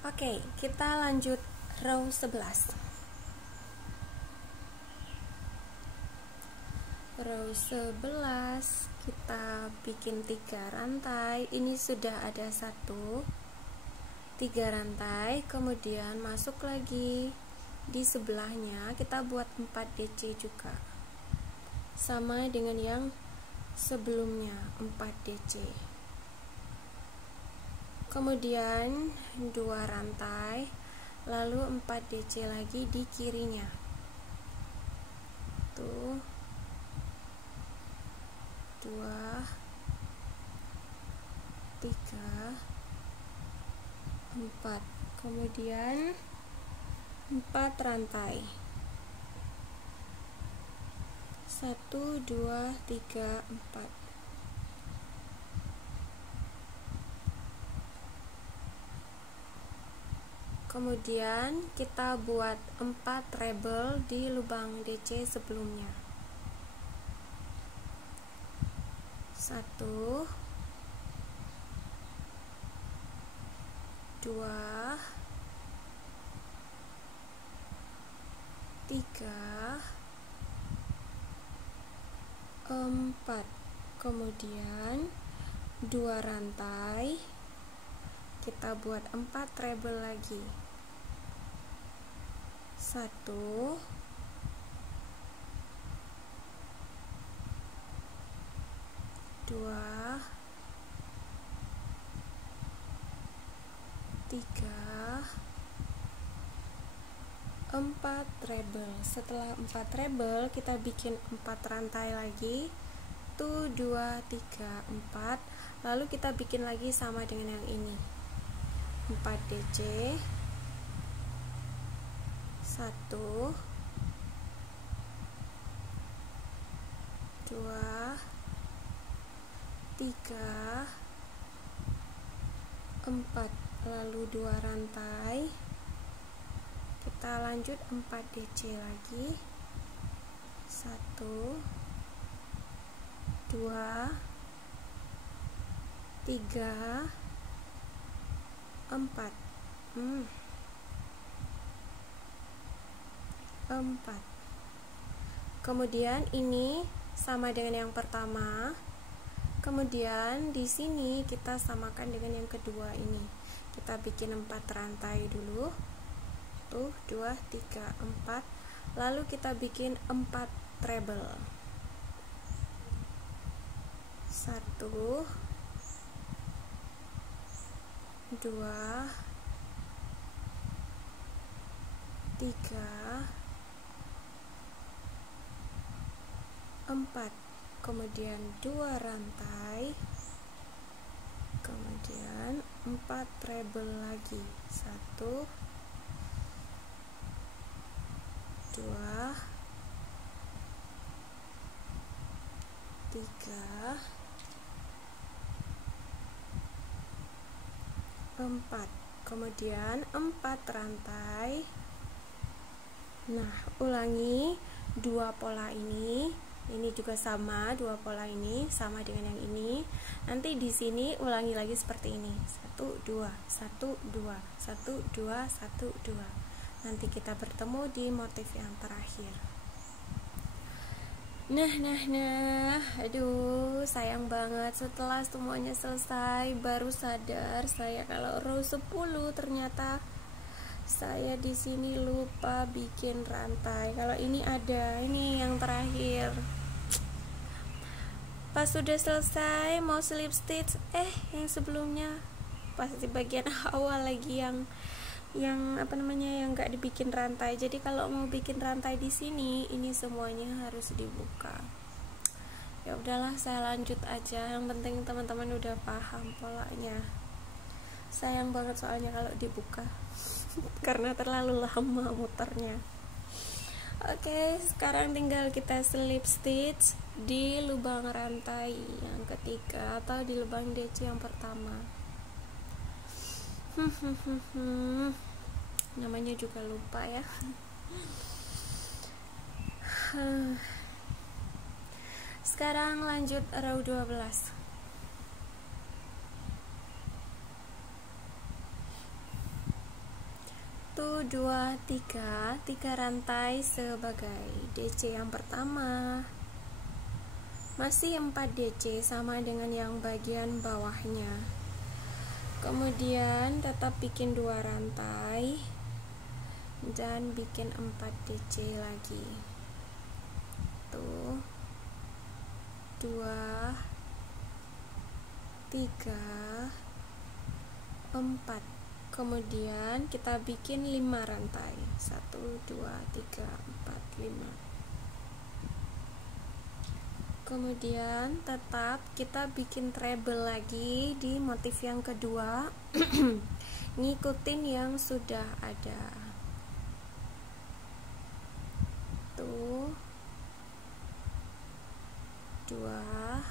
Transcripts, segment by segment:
Oke, kita lanjut row 11. Row 11 kita bikin 3 rantai. Ini sudah ada 1, 3 rantai, kemudian masuk lagi di sebelahnya kita buat 4 DC juga. Sama dengan yang sebelumnya, 4 DC. Kemudian 2 rantai, lalu 4 DC lagi di kirinya. Tuh. 2 3 4, kemudian 4 rantai, 1 2 3 4. Kemudian kita buat 4 treble di lubang DC sebelumnya. 1 2 3 4, kemudian 2 rantai, kita buat 4 treble lagi. 1 2 3 4 treble. Setelah 4 treble kita bikin 4 rantai lagi. 1 2 3 4. Lalu kita bikin lagi sama dengan yang ini. 4 DC. 1 2 3 4, lalu 2 rantai, kita lanjut 4 DC lagi. 1 2 3 4 4. Kemudian ini sama dengan yang pertama. Kemudian di sini kita samakan dengan yang kedua ini. Kita bikin 4 rantai dulu. Tuh, 2 3 4. Lalu kita bikin 4 treble. 1 2 3 4, kemudian 2 rantai, kemudian 4 treble lagi. 1 2 3 4, kemudian 4 rantai. Nah, ulangi 2 pola ini. Ini juga sama, 2 pola ini sama dengan yang ini. Nanti di sini ulangi lagi seperti ini. 1 2 1 2 1 2 1 2. Nanti kita bertemu di motif yang terakhir. Nah. Aduh, sayang banget setelah semuanya selesai baru sadar saya kalau row 10 ternyata saya di sini lupa bikin rantai. Kalau ini ada, ini yang terakhir. Pas sudah selesai mau slip stitch, yang sebelumnya pas di bagian awal lagi yang nggak dibikin rantai. Jadi kalau mau bikin rantai di sini, ini semuanya harus dibuka. Ya udahlah, saya lanjut aja. Yang penting teman-teman udah paham polanya. Sayang banget soalnya kalau dibuka karena terlalu lama muternya. Oke, sekarang tinggal kita slip stitch di lubang rantai yang ketiga atau di lubang DC yang pertama. Namanya juga lupa ya. Sekarang lanjut row 12. 1, 2, 3 rantai sebagai DC yang pertama. Masih 4 DC sama dengan yang bagian bawahnya. Kemudian tetap bikin 2 rantai dan bikin 4 DC lagi. Tuh, 2, 3, 4. Kemudian kita bikin 5 rantai. 1, 2, 3, 4, 5. Kemudian tetap kita bikin treble lagi di motif yang kedua. Ngikutin yang sudah ada. Tuh, 2,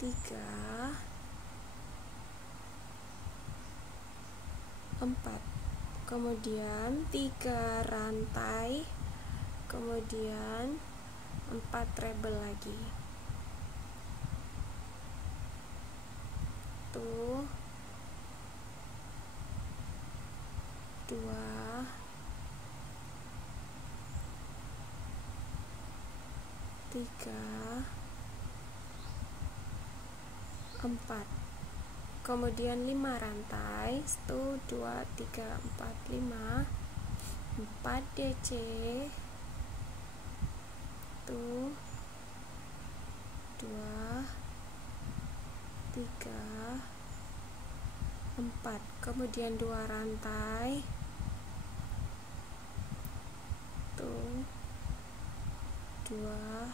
3, 4. Kemudian 3 rantai, kemudian 4 treble lagi. Tuh, 2, 3, 4. Kemudian 5 rantai. 1, 2, 3, 4, 5. 4 DC. Tuh, 2, 3, 4. Kemudian 2 rantai. Tuh, 2,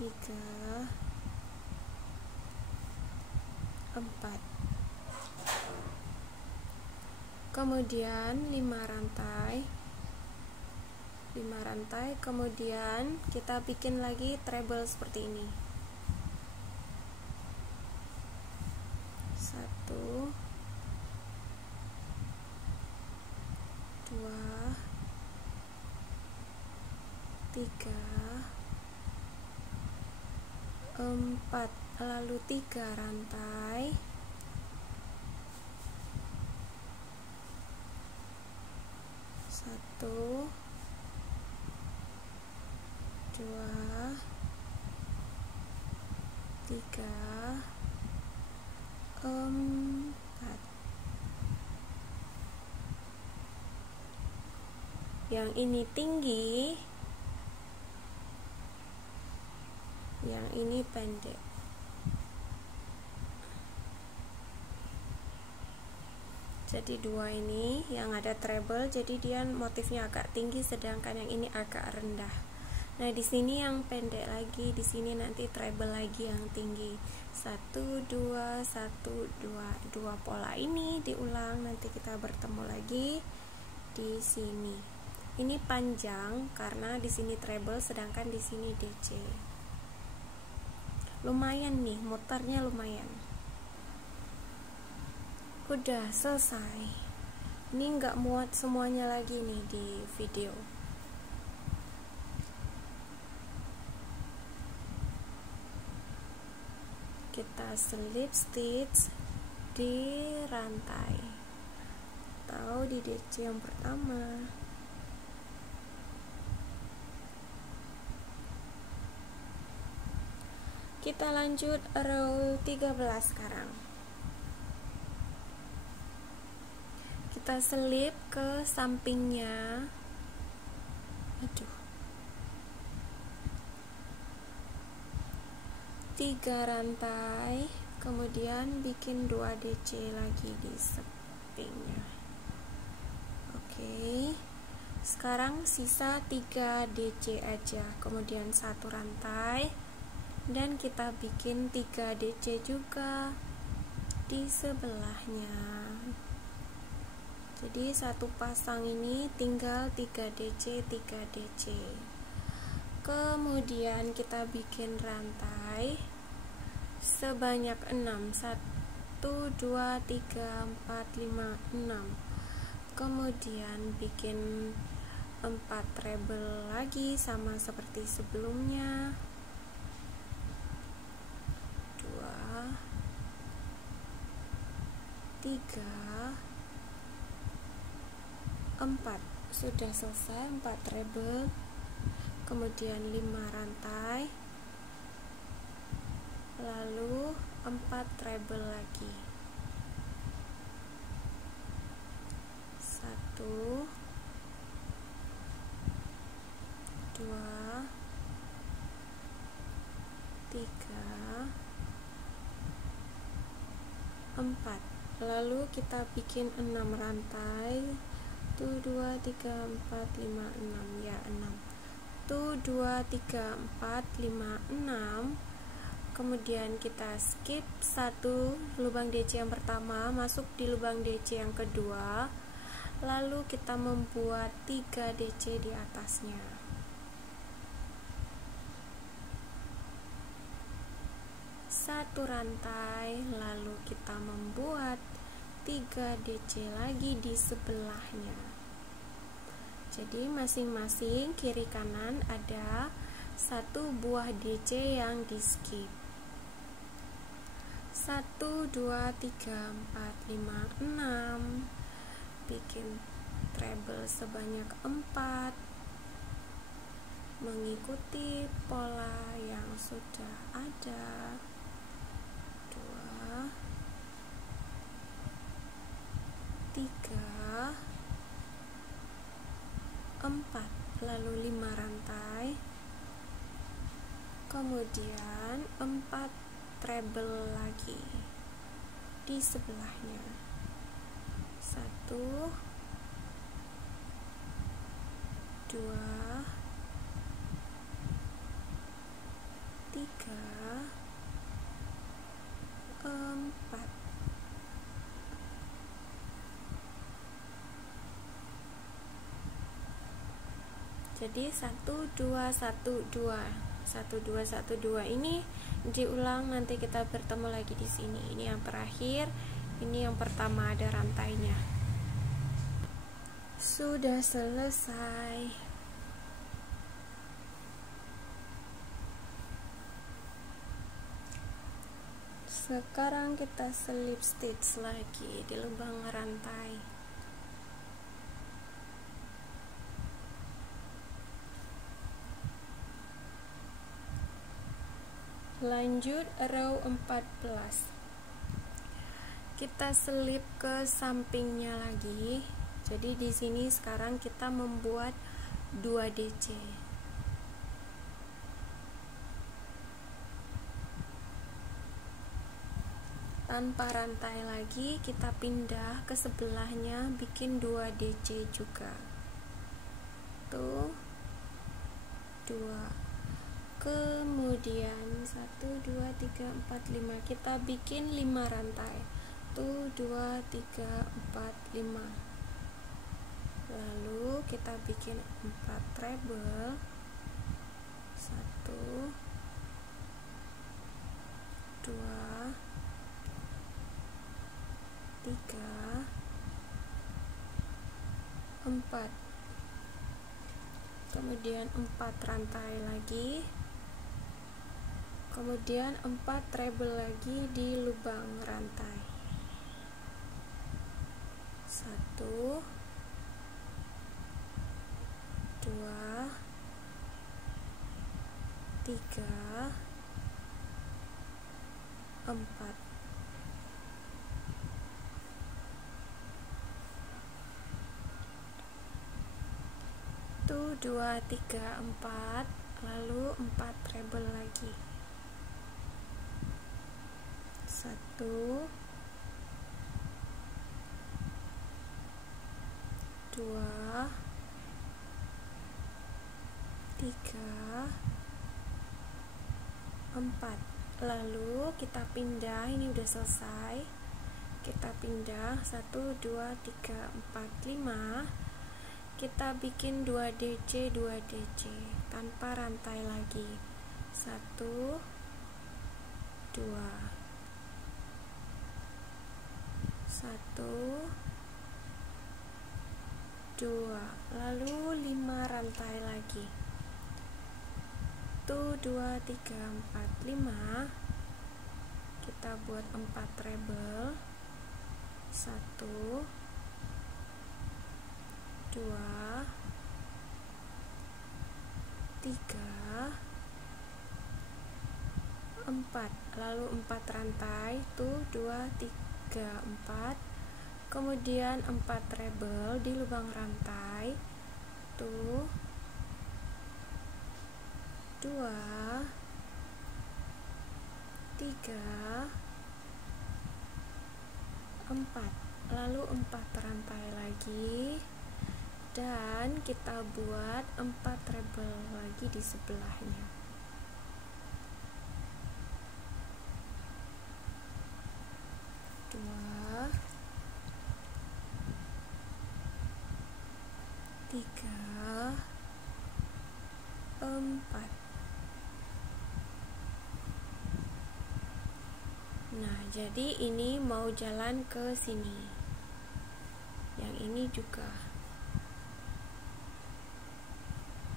3, 4. Kemudian 5 rantai. 5 rantai, kemudian kita bikin lagi treble seperti ini. 1, 2, 3, 4. Lalu 3 rantai. 1, 2, 3, 4. Yang ini tinggi, yang ini pendek. Jadi 2 ini yang ada treble, jadi dia motifnya agak tinggi, sedangkan yang ini agak rendah. Nah, di sini yang pendek lagi, di sini nanti treble lagi yang tinggi. 1, 2, 1, 2. 2 pola ini diulang, nanti kita bertemu lagi di sini. Ini panjang karena di sini treble, sedangkan di sini DC. Lumayan nih, muternya lumayan. Udah selesai. Ini nggak muat semuanya lagi nih di video. Kita slip stitch di rantai atau di DC yang pertama. Kita lanjut row 13 sekarang. Kita selip ke sampingnya. 3 rantai, kemudian bikin 2 DC lagi di sampingnya. Oke. Sekarang sisa 3 DC aja, kemudian 1 rantai, dan kita bikin 3 DC juga di sebelahnya. Jadi satu pasang ini tinggal 3 DC, 3 DC. Kemudian kita bikin rantai sebanyak 6. 1, 2, 3, 4, 5, 6. Kemudian bikin 4 treble lagi sama seperti sebelumnya. 2, 3, 4. Sudah selesai 4 treble, kemudian 5 rantai, lalu 4 treble lagi. 1, 2, 3, 4. Lalu kita bikin 6 rantai. 1, 2, 3, 4, 5, 6, ya 6. 1, 2, 3, 4, 5, 6. Kemudian kita skip 1 lubang DC yang pertama, masuk di lubang DC yang kedua, lalu kita membuat 3 DC di atasnya. Satu rantai, lalu kita membuat 3 DC lagi di sebelahnya. Jadi masing-masing kiri kanan ada 1 buah DC yang di skip. 1, 2, 3, 4, 5, 6. Bikin treble sebanyak 4, mengikuti pola yang sudah ada. 2, 3, 4, lalu 5 rantai, kemudian 4 treble lagi di sebelahnya. 1, 2, 3, 4. Jadi 1, 2, 1, 2, 1, 2, 1, 2 ini diulang, nanti kita bertemu lagi di sini. Ini yang terakhir, ini yang pertama ada rantainya. Sudah selesai. Sekarang kita slip stitch lagi di lubang rantai. Lanjut row 14. Kita selip ke sampingnya lagi. Jadi di sini sekarang kita membuat 2 DC. Tanpa rantai lagi, kita pindah ke sebelahnya, bikin 2 DC juga. Tuh, 2. Kemudian 1, 2, 3, 4, 5. Kita bikin 5 rantai. 1, 2, 3, 4, 5. Lalu kita bikin 4 treble. 1, 2, 3, 4. Kemudian 4 rantai lagi. Kemudian 4 treble lagi di lubang rantai. 1, 2, 3, 4. 1, 2, 3, 4, lalu 4 treble lagi. 1, 2, 3, 4. Lalu kita pindah, ini udah selesai. Kita pindah 1, 2, 3, 4, 5. Kita bikin 2 DC, 2 DC tanpa rantai lagi. 1, 2, 1, 2, lalu 5 rantai lagi. 1, 2, 3, 4, 5. Kita buat 4 treble. 1 2 3 4, lalu 4 rantai tuh 2 3 4, kemudian 4 treble di lubang rantai tuh 2 3 4, lalu 4 rantai lagi, dan kita buat 4 treble lagi di sebelahnya. Dua, 3 4. Nah, jadi ini mau jalan ke sini. Yang ini juga.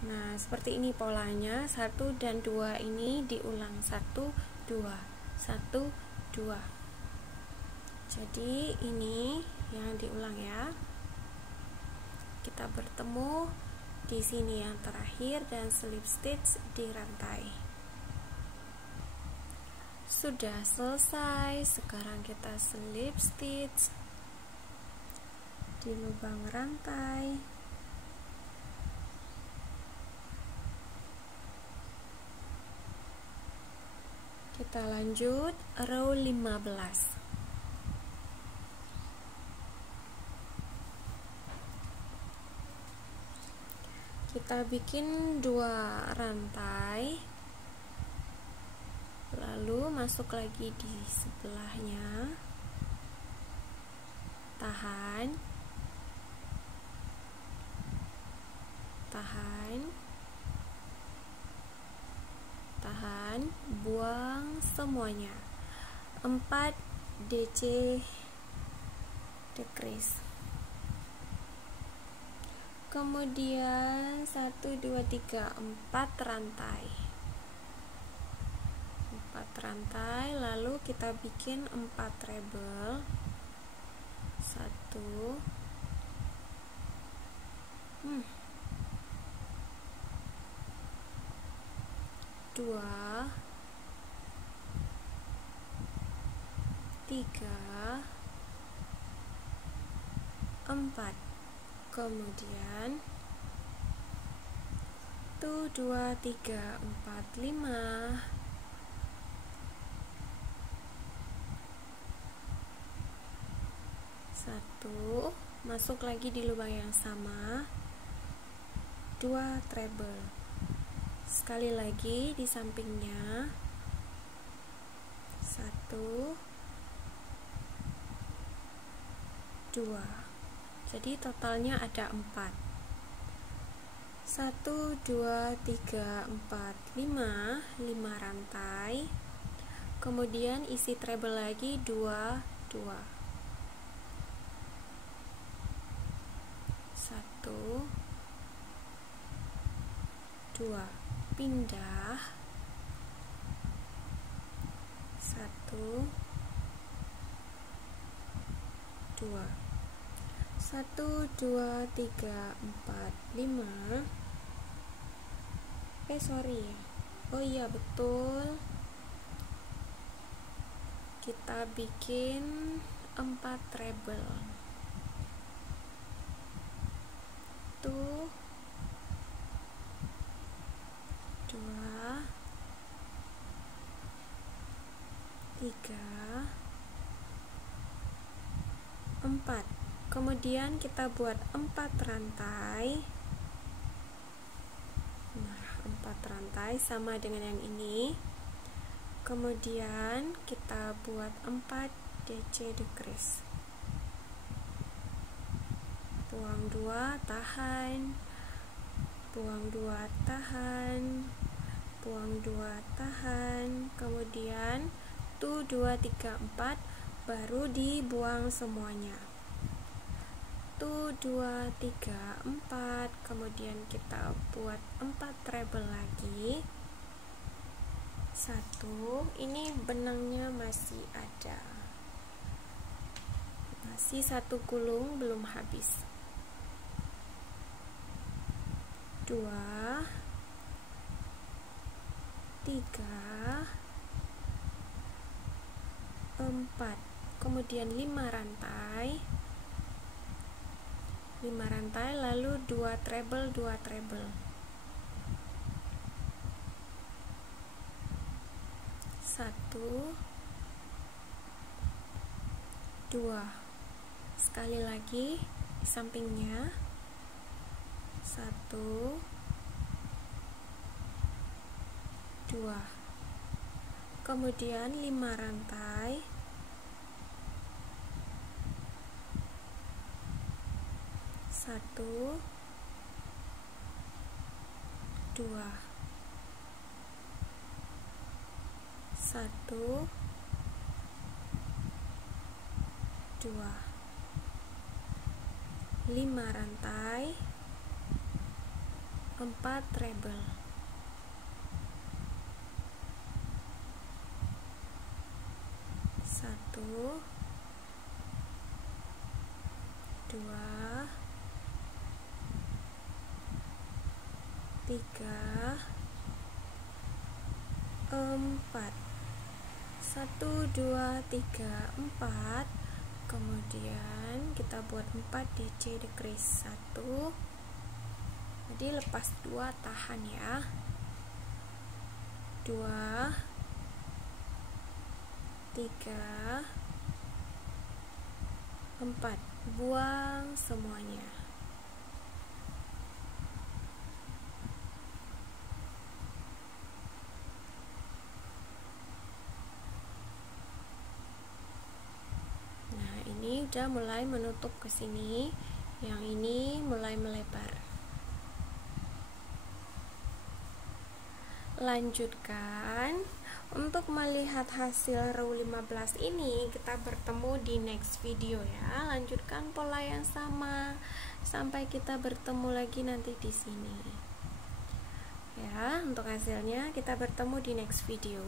Nah, seperti ini polanya. 1 dan 2 ini diulang. 1 2 1 2. Jadi ini yang diulang ya. Kita bertemu di sini yang terakhir dan slip stitch di rantai. Sudah selesai. Sekarang kita slip stitch di lubang rantai. Kita lanjut row 15. Kita bikin 2 rantai, lalu masuk lagi di sebelahnya, tahan, tahan, tahan, buang semuanya. 4 DC decrease. Kemudian 1 2 3 4 rantai. 4 rantai, lalu kita bikin 4 treble. 1 2 3 4. Kemudian 1 2 3 4 5. 1, masuk lagi di lubang yang sama, 2 treble. Sekali lagi di sampingnya, 1 2. Jadi totalnya ada 4. 1 2 3 4 5, 5 rantai. Kemudian isi treble lagi 2 2. 1 2, pindah. 1 2. 1 2 3 4 5. Sorry. Oh iya, betul. Kita bikin 4 treble. Tuh 2 3 4. Kemudian kita buat 4 rantai. Nah, 4 rantai sama dengan yang ini. Kemudian kita buat 4 DC decrease. Buang 2, tahan. Buang 2, tahan. Buang 2, tahan. Kemudian 1 2 3 4, baru dibuang semuanya. 1 2 3 4. Kemudian kita buat 4 treble lagi. 1, ini benangnya masih ada. masih satu gulung belum habis. 2 3 4, kemudian 5 rantai, lalu 2 treble 1, 2, sekali lagi di sampingnya, 1 2, kemudian 5 rantai, 1 2, 1 2, 5 rantai, 4 treble, 1 2 3 4, 1 2 3 4, kemudian kita buat 4 DC decrease 1, jadi lepas 2 tahan ya, 2 3 4, buang semuanya. Nah, ini udah mulai menutup ke sini, yang ini mulai melebar. Lanjutkan. Untuk melihat hasil row 15 ini kita bertemu di next video ya. Lanjutkan pola yang sama sampai kita bertemu lagi nanti di sini. Ya, untuk hasilnya kita bertemu di next video.